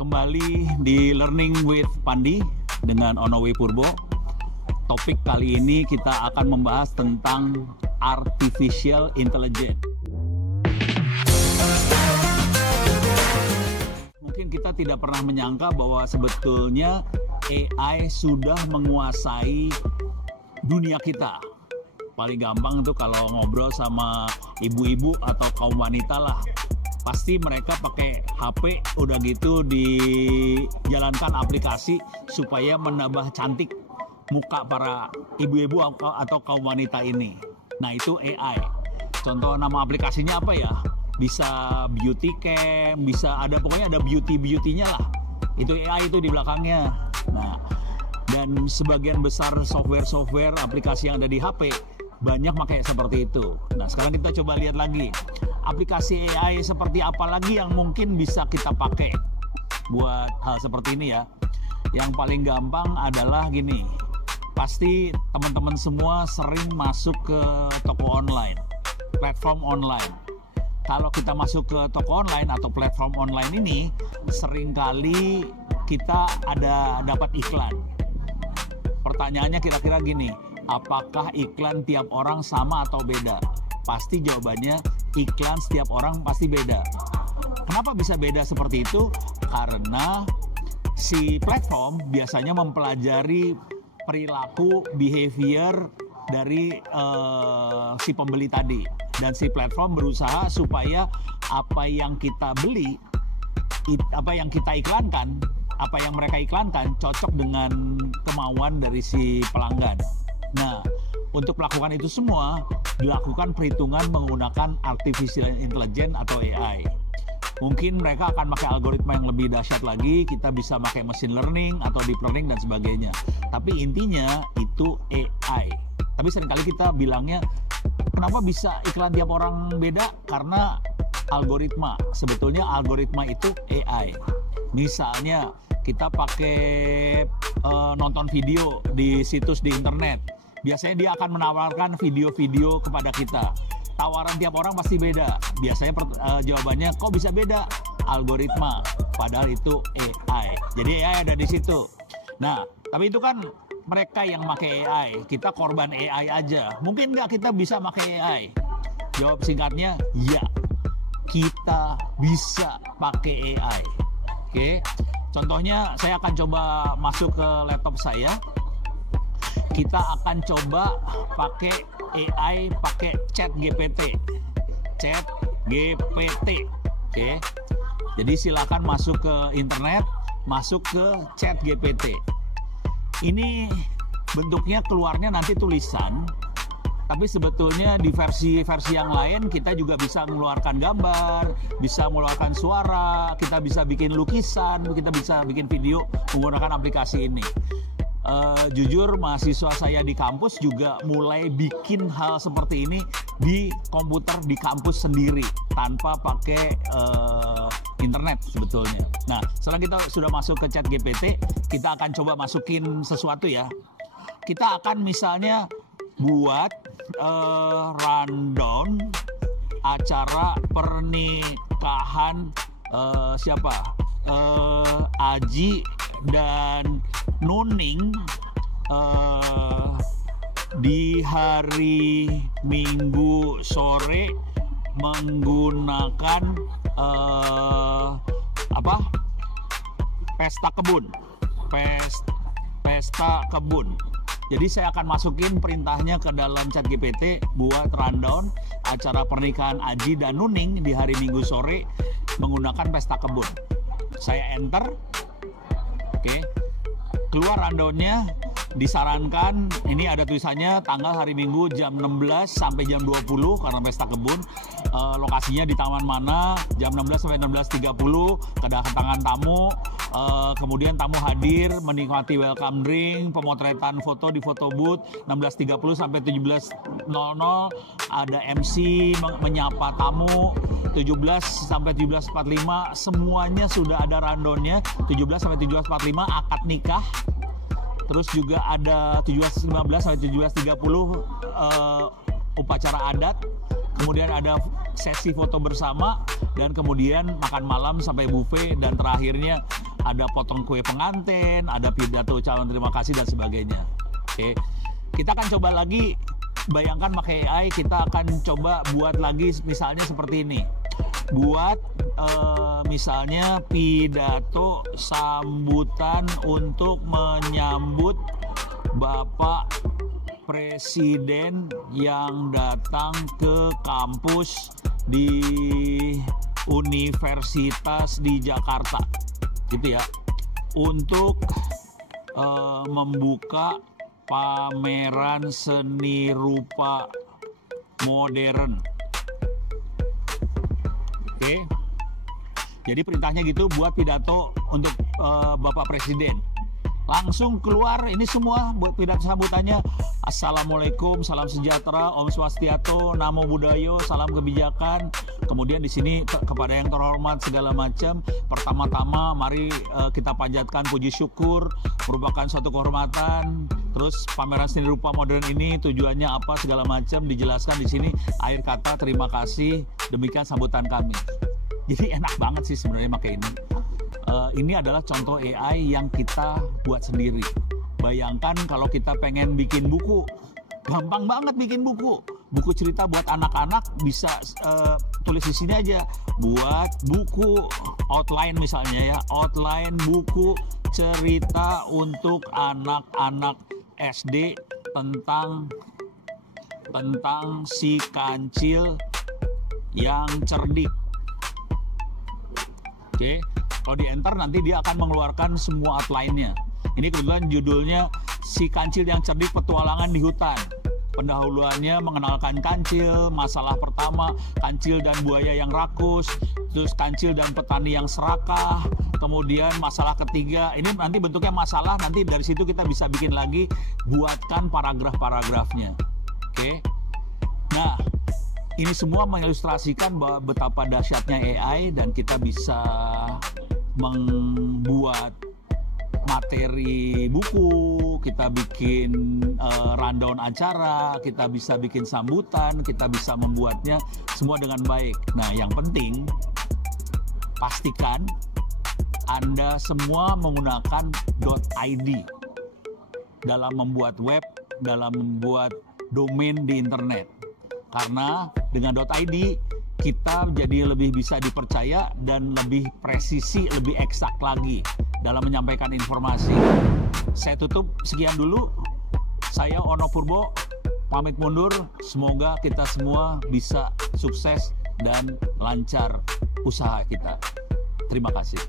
Kembali di Learning with Pandi dengan Onowe Purbo. Topik kali ini kita akan membahas tentang Artificial Intelligence. Mungkin kita tidak pernah menyangka bahwa sebetulnya AI sudah menguasai dunia kita. Paling gampang tuh kalau ngobrol sama ibu-ibu atau kaum wanita lah. Pasti mereka pakai HP, udah gitu dijalankan aplikasi supaya menambah cantik muka para ibu-ibu atau kaum wanita ini. Nah, itu AI. Contoh nama aplikasinya apa ya? Bisa beauty cam, bisa ada, pokoknya ada beauty-nya lah. Itu AI itu di belakangnya. Nah, dan sebagian besar software aplikasi yang ada di HP banyak pakai seperti itu. Nah, sekarang kita coba lihat lagi. Aplikasi AI seperti apa lagi yang mungkin bisa kita pakai buat hal seperti ini ya. Yang paling gampang adalah gini. Pasti teman-teman semua sering masuk ke toko online, platform online. Kalau kita masuk ke toko online atau platform online ini, seringkali kita dapat iklan. Pertanyaannya kira-kira gini, apakah iklan tiap orang sama atau beda? Pasti jawabannya iklan setiap orang pasti beda. Kenapa bisa beda seperti itu? Karena si platform biasanya mempelajari perilaku, behavior dari si pembeli tadi. Dan si platform berusaha supaya apa yang kita beli, apa yang kita iklankan, apa yang mereka iklankan cocok dengan kemauan dari si pelanggan. Nah, untuk melakukan itu semua dilakukan perhitungan menggunakan Artificial Intelligence atau AI. Mungkin mereka akan pakai algoritma yang lebih dahsyat lagi, kita bisa pakai machine learning atau deep learning dan sebagainya. Tapi intinya itu AI. Tapi seringkali kita bilangnya, kenapa bisa iklan tiap orang beda? Karena algoritma. Sebetulnya algoritma itu AI. Misalnya kita pakai nonton video di situs di internet. Biasanya dia akan menawarkan video-video kepada kita. Tawaran tiap orang pasti beda. Biasanya jawabannya kok bisa beda? Algoritma. Padahal itu AI. Jadi AI ada di situ. Nah, tapi itu kan mereka yang pakai AI. Kita korban AI aja. Mungkin nggak kita bisa pakai AI? Jawab singkatnya, ya. Kita bisa pakai AI. Oke. Contohnya saya akan coba masuk ke laptop saya. Kita akan coba pakai AI, pakai ChatGPT. ChatGPT. Oke. Jadi silakan masuk ke internet, masuk ke ChatGPT. Ini bentuknya keluarnya nanti tulisan. Tapi sebetulnya di versi yang lain kita juga bisa mengeluarkan gambar, bisa mengeluarkan suara, kita bisa bikin lukisan, kita bisa bikin video menggunakan aplikasi ini. Jujur mahasiswa saya di kampus juga mulai bikin hal seperti ini di komputer di kampus sendiri tanpa pakai internet sebetulnya. Nah, setelah kita sudah masuk ke ChatGPT, kita akan coba masukin sesuatu ya. Kita akan misalnya buat rundown acara pernikahan siapa? Aji dan Nuning di hari Minggu sore menggunakan pesta kebun. Pesta kebun. Jadi saya akan masukin perintahnya ke dalam ChatGPT buat rundown acara pernikahan Aji dan Nuning di hari Minggu sore menggunakan pesta kebun. Saya enter. Oke. Keluar rundownnya, disarankan ini ada tulisannya tanggal hari Minggu jam 16 sampai jam 20 karena pesta kebun. Lokasinya di taman mana, jam 16 sampai 16.30, kedatangan tamu, kemudian tamu hadir menikmati welcome drink, pemotretan foto di foto booth 16.30 sampai 17.00, ada MC menyapa tamu 17 sampai 17.45, semuanya sudah ada rundownnya. 17 sampai 17.45 akad nikah. Terus juga ada 17.15 sampai 17.30 upacara adat. Kemudian ada sesi foto bersama dan kemudian makan malam sampai buffet dan terakhirnya ada potong kue pengantin, ada pidato ucapan terima kasih dan sebagainya. Oke, kita akan coba lagi, bayangkan pakai AI, kita akan coba buat lagi misalnya seperti ini. Buat misalnya pidato sambutan untuk menyambut Bapak Presiden yang datang ke kampus di universitas di Jakarta, gitu ya, untuk membuka pameran seni rupa modern. Oke, jadi perintahnya gitu, buat pidato untuk Bapak Presiden. Langsung keluar ini semua buat pidato sambutannya. Assalamualaikum, salam sejahtera, Om Swastiato, Namo Buddhaya, salam kebijakan. Kemudian di sini kepada yang terhormat segala macam. Pertama-tama mari kita panjatkan puji syukur, merupakan suatu kehormatan. Terus pameran seni rupa modern ini tujuannya apa segala macam dijelaskan di sini. Akhir kata terima kasih, demikian sambutan kami. Jadi enak banget sih sebenarnya pakai ini. Ini adalah contoh AI yang kita buat sendiri. Bayangkan kalau kita pengen bikin buku, gampang banget bikin buku. Buku cerita buat anak-anak bisa tulis di sini aja. Buat buku outline misalnya ya, outline buku cerita untuk anak-anak SD tentang si kancil yang cerdik. Oke. Kalau di enter nanti dia akan mengeluarkan semua outline-nya. Ini kebetulan judulnya Si Kancil yang Cerdik Petualangan di Hutan. Pendahuluannya mengenalkan kancil, masalah pertama kancil dan buaya yang rakus, terus kancil dan petani yang serakah, kemudian masalah ketiga, ini nanti bentuknya masalah, nanti dari situ kita bisa bikin lagi, buatkan paragraf-paragrafnya. Oke. Nah, ini semua mengilustrasikan bahwa betapa dahsyatnya AI dan kita bisa membuat materi buku, kita bikin rundown acara, kita bisa bikin sambutan, kita bisa membuatnya semua dengan baik. Nah, yang penting pastikan Anda semua menggunakan .id dalam membuat web, dalam membuat domain di internet. Karena dengan .id kita jadi lebih bisa dipercaya dan lebih presisi, lebih eksak lagi dalam menyampaikan informasi. Saya tutup sekian dulu. Saya Ono Purbo, pamit mundur. Semoga kita semua bisa sukses dan lancar usaha kita. Terima kasih.